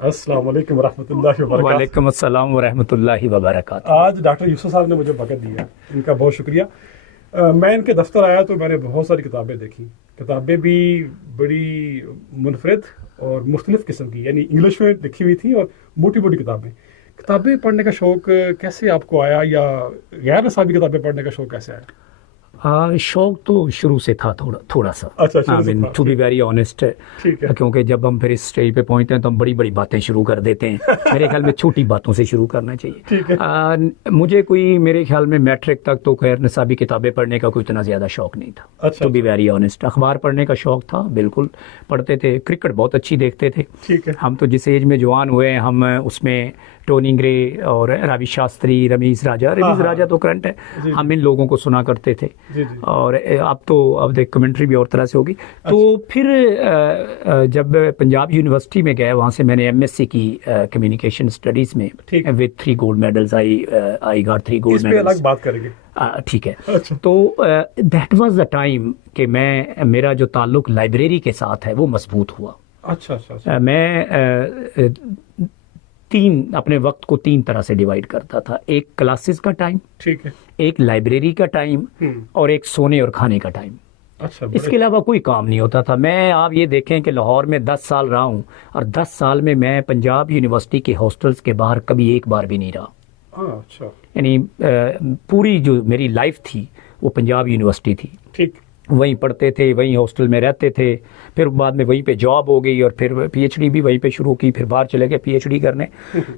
अस्सलाम वालेकुम वरहमतुल्लाहि वबरकातुहू। वालेकुम अस्सलाम वरहमतुल्लाहि वबरकातुहू। आज डॉक्टर यूसुफ साहब ने मुझे बरकत दी है, इनका बहुत शुक्रिया। मैं इनके दफ्तर आया तो मैंने बहुत सारी किताबें देखी, किताबें भी बड़ी मुनफरिद और मुख्तलिफ किस्म की, यानी इंग्लिश में लिखी हुई थी और मोटी मोटी किताबें। किताबें पढ़ने का शौक़ कैसे आपको आया, या गैर नसाबी किताबें पढ़ने का शौक़ कैसे आया? शौक तो शुरू से था, थोड़ा थोड़ा सा। अच्छा, शुरू से था। टू बी वेरी ऑनेस्ट, ठीक है। क्योंकि जब हम फिर इस स्टेज पे पहुंचते हैं तो हम बड़ी बड़ी बातें शुरू कर देते हैं। मेरे ख्याल में छोटी बातों से शुरू करना चाहिए। ठीक है। मुझे कोई, मेरे ख्याल में मैट्रिक तक तो खैर निसाबी किताबें पढ़ने का कोई इतना ज़्यादा शौक नहीं था। अच्छा, टू बी वेरी ऑनेस्ट, अखबार पढ़ने का शौक था, बिल्कुल पढ़ते थे। क्रिकेट बहुत अच्छी देखते थे। ठीक है। हम तो जिस एज में जवान हुए हैं, हम उसमें टोनी ग्रे और रवि शास्त्री, रमीज राजा तो करंट है, हम इन लोगों को सुना करते थे। जी। और अब देख कमेंट्री भी और तरह से होगी। तो फिर जब पंजाब यूनिवर्सिटी में गए, वहाँ से मैंने एमएससी की कम्युनिकेशन स्टडीज़ में with 3 gold medals. I got 3 gold medals. अलग बात करेंगे। ठीक है। अच्छा। तो दैट वाज द टाइम कि मेरा जो ताल्लुक लाइब्रेरी के साथ है वो मजबूत हुआ। अच्छा। मैं अपने वक्त को 3 तरह से डिवाइड करता था। एक क्लासेस का टाइम, ठीक है, एक लाइब्रेरी का टाइम, और एक सोने और खाने का टाइम। अच्छा। इसके अलावा कोई काम नहीं होता था। मैं, आप ये देखें कि लाहौर में 10 साल रहा हूँ, और 10 साल में मैं पंजाब यूनिवर्सिटी के हॉस्टल्स के बाहर कभी एक बार भी नहीं रहा। अच्छा। यानी पूरी जो मेरी लाइफ थी वो पंजाब यूनिवर्सिटी थी। ठीक। वहीं पढ़ते थे, वहीं हॉस्टल में रहते थे, फिर बाद में वहीं पे जॉब हो गई, और फिर पीएचडी भी वहीं पे शुरू की, फिर बाहर चले गए पीएचडी करने।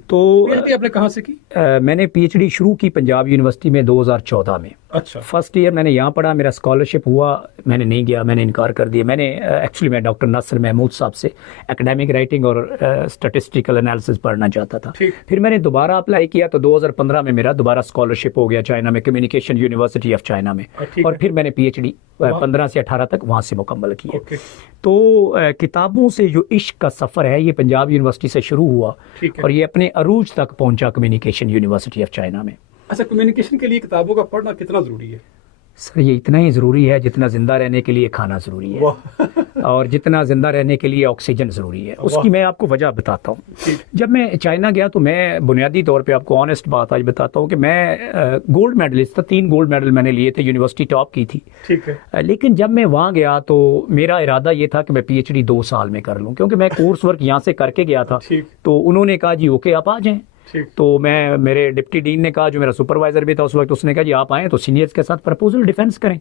तो पीएचडी आपने कहाँ से की? मैंने पीएचडी शुरू की पंजाब यूनिवर्सिटी में 2014 में। अच्छा। फर्स्ट ईयर मैंने यहाँ पढ़ा, मेरा स्कॉलरशिप हुआ, मैंने नहीं गया, मैंने इनकार कर दिया। मैंने एक्चुअली मैं डॉक्टर नासिर महमूद साहब से एकेडमिक राइटिंग और स्टैटिस्टिकल एनालिसिस पढ़ना चाहता था। फिर मैंने दोबारा अप्लाई किया तो 2015 में मेरा दोबारा स्कॉलरशिप हो गया चाइना में, कम्युनिकेशन यूनिवर्सिटी ऑफ चाइना में, और फिर मैंने पीएचडी 15 से 18 तक वहाँ से मुकम्मल किया। तो किताबों से जो इश्क का सफ़र है ये पंजाब यूनिवर्सिटी से शुरू हुआ, और ये अपने अरूज तक पहुंचा कम्युनिकेशन यूनिवर्सिटी ऑफ चाइना में। अच्छा, कम्युनिकेशन के लिए किताबों का पढ़ना कितना ज़रूरी है? सर, ये इतना ही ज़रूरी है जितना ज़िंदा रहने के लिए खाना ज़रूरी है, और जितना ज़िंदा रहने के लिए ऑक्सीजन ज़रूरी है। उसकी मैं आपको वजह बताता हूँ। जब मैं चाइना गया तो मैं बुनियादी तौर पे आपको ऑनेस्ट बात आज बताता हूँ कि मैं गोल्ड मेडलिस्ट था। 3 गोल्ड मेडल मैंने लिए थे, यूनिवर्सिटी टॉप की थी। ठीक है। लेकिन जब मैं वहाँ गया तो मेरा इरादा ये था कि मैं पीएचडी 2 साल में कर लूँ, क्योंकि मैं कोर्स वर्क यहाँ से करके गया था। तो उन्होंने कहा जी ओके आप आ जाएँ। तो मेरे डिप्टी डीन ने कहा, जो मेरा सुपरवाइजर भी था उस वक्त, उसने कहा जी आप आएँ तो सीनियर्स के साथ प्रपोजल डिफेंस करें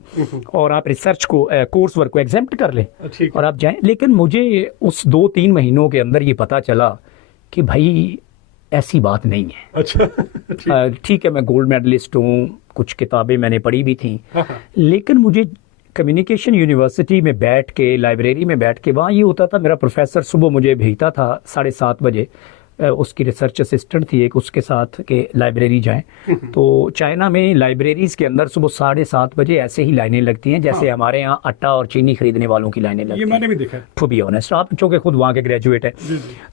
और आप रिसर्च को, कोर्स वर्क को एग्जेम्प्ट कर लें और आप जाएं। लेकिन मुझे उस 2-3 महीनों के अंदर ये पता चला कि भाई ऐसी बात नहीं है। अच्छा। ठीक है, मैं गोल्ड मेडलिस्ट हूँ, कुछ किताबें मैंने पढ़ी भी थी, लेकिन मुझे कम्युनिकेशन यूनिवर्सिटी में बैठ के, लाइब्रेरी में बैठ के, वहाँ ये होता था, मेरा प्रोफेसर सुबह मुझे भेजता था 7:30 बजे, उसकी रिसर्च असिस्टेंट थी एक, उसके साथ के लाइब्रेरी जाएं। तो चाइना में लाइब्रेरीज के अंदर सुबह 7:30 बजे ऐसे ही लाइनें लगती हैं जैसे हमारे यहाँ आटा और चीनी खरीदने वालों की लाइनें लगती हैं। ये मैंने भी देखा है। टू बी ऑनेस्ट, आप चूंकि खुद वहाँ के ग्रेजुएट हैं,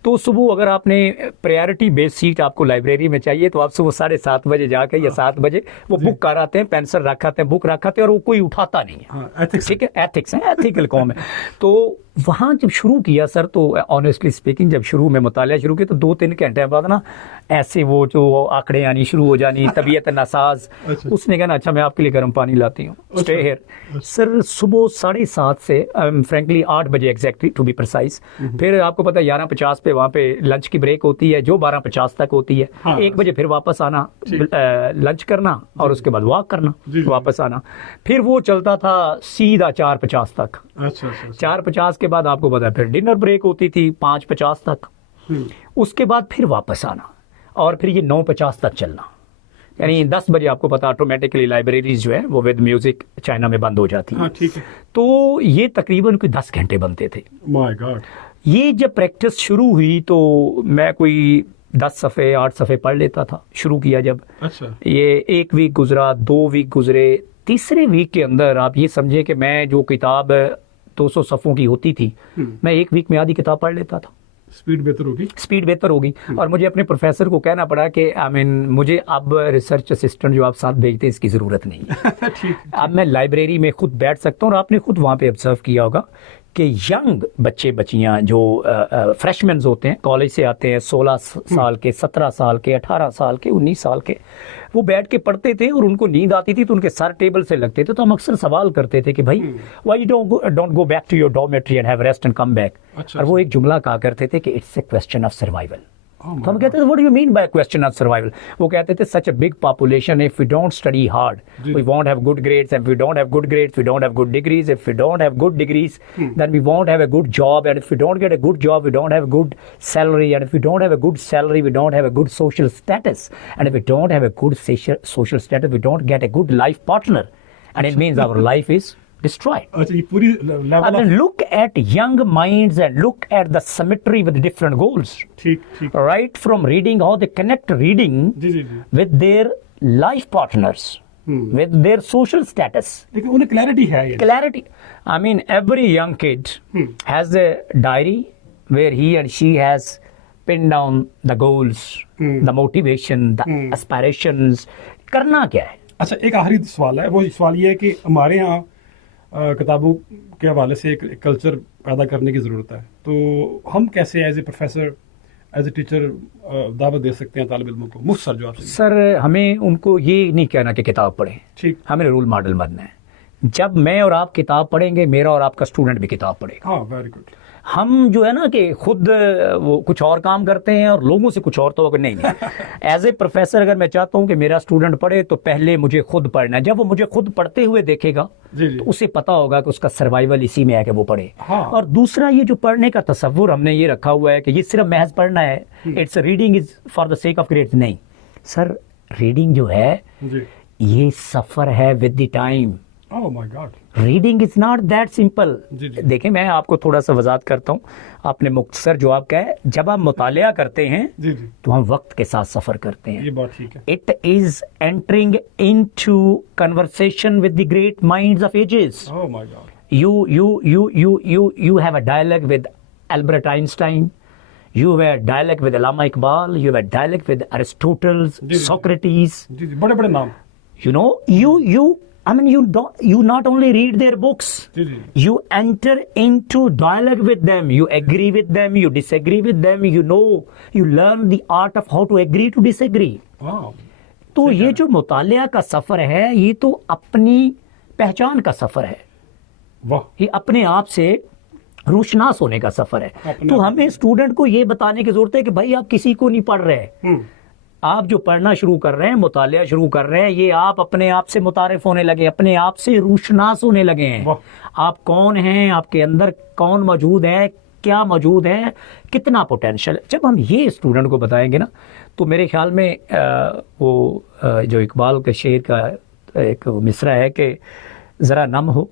तो सुबह अगर आपने प्रायोरिटी बेस सीट आपको लाइब्रेरी में चाहिए तो आप सुबह 7:30 बजे जाकर या 7 बजे वो बुक कर आते हैं, पेंसिल रखाते हैं, बुक रखाते हैं, और वो कोई उठाता नहीं है। ठीक है, एथिक्स है, एथिकल कॉम है। तो वहाँ जब शुरू किया सर, तो ऑनेस्टली स्पीकिंग जब शुरू में मुतालिया शुरू किया तो 2-3 घंटे बाद ना ऐसे वो जो आंकड़े आनी शुरू हो जानी, तबीयत नासाज। उसने कहा अच्छा मैं आपके लिए गर्म पानी लाती हूँ, स्टे हियर। सर सुबह 7:30 से फ्रेंकली 8 बजे एग्जैक्टली टू बी प्रिसाइज। फिर आपको पता है 11:50 पे वहाँ पे लंच की ब्रेक होती है जो 12:50 तक होती है। 1 बजे फिर वापस आना, लंच करना और उसके बाद वॉक करना, वापस आना। फिर वो चलता था सीधा 4:50 तक। 4:50 के बाद आपको पता है फिर डिनर ब्रेक होती थी 5:50 तक। उसके बाद फिर वापस आना और फिर ये 9:50 तक चलना। यानी 10 बजे आपको पता ऑटोमेटिकली लाइब्रेरीज जो है वो विद म्यूजिक चाइना में बंद हो जाती है। ठीक है। तो ये तकरीबन कोई 10 घंटे बनते थे। My God. ये जब प्रैक्टिस शुरू हुई तो मैं कोई 10 सफ़े 8 सफ़े पढ़ लेता था, शुरू किया जब। अच्छा। ये 1 वीक गुजरा, 2 वीक गुजरे, तीसरे वीक के अंदर आप ये समझे कि मैं जो किताब 200 सफ़ों की होती थी मैं 1 वीक में आधी किताब पढ़ लेता था। स्पीड बेहतर होगी। और मुझे अपने प्रोफेसर को कहना पड़ा कि मुझे अब रिसर्च असिस्टेंट जो आप साथ भेजते हैं इसकी ज़रूरत नहीं है। अब मैं लाइब्रेरी में खुद बैठ सकता हूँ। और आपने खुद वहाँ पे ऑब्जर्व किया होगा कि यंग बच्चे बच्चियां जो फ्रेशमैन होते हैं, कॉलेज से आते हैं, 16 साल के, 17 साल के, 18 साल के, 19 साल के, वो बैठ के पढ़ते थे और उनको नींद आती थी तो उनके सर टेबल से लगते थे। तो हम अक्सर सवाल करते थे कि भाई why you don't go back to your dormitory and have rest and come back. और वो एक जुमला कहा करते थे कि it's a question of survival. तो हम कहते थे what do you mean by question of survival. वो कहते थे such a big population, if we don't study hard we won't have good grades, if we don't have good grades we don't have good degrees, if we don't have good degrees then we won't have a good job, and if we don't get a good job we don't have good salary, and if we don't have a good salary we don't have a good social status, and if we don't have a good social status we don't get a good life partner, and it means our life is destroyed. अच्छा, ये पूरी level And then look at young minds and look at the symmetry with different goals. ठीक ठीक Right from reading, how they connect reading ji ji ji. with their life partners, with their social status. लेकिन उन्हें clarity है ये। Clarity. I mean, every young kid has a diary where he and she has pinned down the goals, the motivation, the aspirations. करना क्या है? अच्छा, एक आखिरी सवाल है, वो सवाल ये है कि हमारे यहाँ किताबों के हवाले से एक कल्चर पैदा करने की ज़रूरत है, तो हम कैसे as a professor, as a teacher दावत दे सकते हैं तालिब इल्मों को? मुख्तसर जो आपसे। सर, हमें उनको ये नहीं कहना कि किताब पढ़ें, ठीक, हमें रोल मॉडल बनना है। जब मैं और आप किताब पढ़ेंगे, मेरा और आपका स्टूडेंट भी किताब पढ़ेगा। हाँ, वेरी गुड। हम जो है ना कि खुद वो कुछ और काम करते हैं और लोगों से कुछ और, तो अगर नहीं एज ए प्रोफेसर अगर मैं चाहता हूं कि मेरा स्टूडेंट पढ़े तो पहले मुझे खुद पढ़ना है। जब वो मुझे खुद पढ़ते हुए देखेगा जी जी। तो उसे पता होगा कि उसका सर्वाइवल इसी में है कि वो पढ़े। हाँ। और दूसरा, ये जो पढ़ने का तसव्वुर हमने ये रखा हुआ है कि ये सिर्फ महज पढ़ना है, it's reading is for the sake of grades. नहीं सर, रीडिंग जो है जी। ये सफर है with the time. Oh my god. Reading is not that simple. जी जी। देखिए, मैं आपको थोड़ा सा वजाहत करता हूँ। आपने मुख्तसर जवाब क्या है, जब आप मुतालिया करते हैं जी जी, तो हम वक्त के साथ सफर करते हैं। ये बात ठीक है। It is entering into conversation with the great minds of ages. Oh my god. You have a dialogue with Albert Einstein. You have a dialogue with Allama Iqbal. You have a dialogue with Aristotle, जी, जी। Socrates. जी जी, बड़े बड़े नाम। You know, you not only read their books, ji ji. you enter into dialogue with them, you agree with them, you disagree with them, you learn the art of how to agree to disagree. वाह। तो ये जो मुतालिया का सफर है, ये तो अपनी पहचान का सफर है, वाह। ये अपने आप से रोशनास होने का सफर है। अपने तो आप। हमें स्टूडेंट को ये बताने की जरूरत है कि भाई आप किसी को नहीं पढ़ रहे, आप जो पढ़ना शुरू कर रहे हैं, मुतालिया शुरू कर रहे हैं, ये आप अपने आप से मुतारिफ होने लगे, अपने आप से रोशनास होने लगे हैं। वाह। आप कौन हैं, आपके अंदर कौन मौजूद है, क्या मौजूद है, कितना पोटेंशियल। जब हम ये स्टूडेंट को बताएंगे ना, तो मेरे ख्याल में जो इकबाल के शेर का एक मिसरा है कि जरा नम हो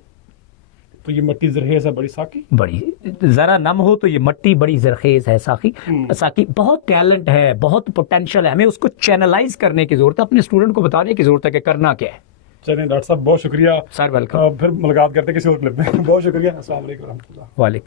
तो ये मट्टी जरखेज है बड़ी साकी, बड़ी, जरा नम हो तो ये मट्टी बड़ी जरखेज है साकी। साकी बहुत टैलेंट है, बहुत पोटेंशियल है, हमें उसको चैनलाइज करने की जरूरत है, अपने स्टूडेंट को बताने की जरूरत है कि करना क्या है। चलिए डॉक्टर साहब, बहुत शुक्रिया सर, वेलकम। फिर मुलाकात करते हैं किसी और क्लिप में। बहुत शुक्रिया। अस्सलाम वालेकुम। वालेकुम।